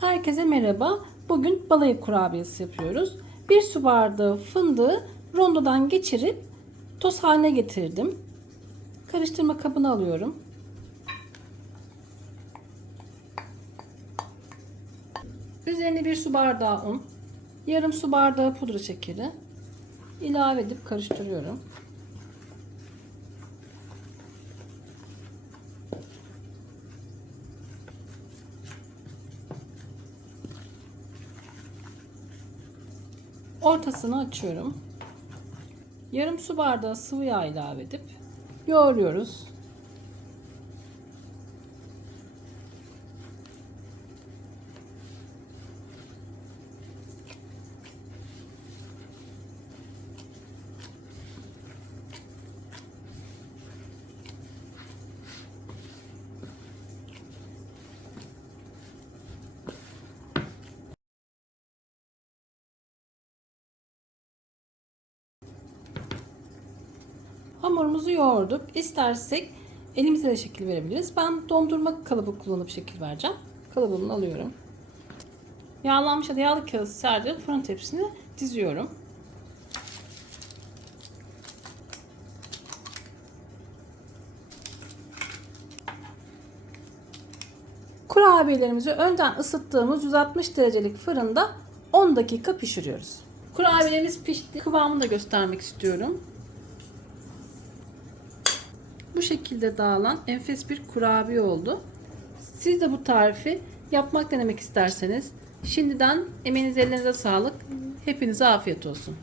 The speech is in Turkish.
Herkese merhaba. Bugün balayı kurabiyesi yapıyoruz. Bir su bardağı fındığı rondodan geçirip toz haline getirdim. Karıştırma kabına alıyorum. Üzerine bir su bardağı un, yarım su bardağı pudra şekeri ilave edip karıştırıyorum. Ortasını açıyorum. Yarım su bardağı sıvı yağ ilave edip yoğuruyoruz. Hamurumuzu yoğurduk. İstersek elimize de şekil verebiliriz. Ben dondurma kalıbı kullanıp şekil vereceğim. Kalıbını alıyorum. Yağlanmış ya da yağlı kağıt serdirip fırın tepsisine diziyorum. Kurabiyelerimizi önden ısıttığımız 160 derecelik fırında 10 dakika pişiriyoruz. Kurabiyelerimiz pişti. Kıvamını da göstermek istiyorum. Bu şekilde dağılan enfes bir kurabiye oldu. Siz de bu tarifi yapmak denemek isterseniz şimdiden emeğinize ellerinize sağlık. Hepinize afiyet olsun.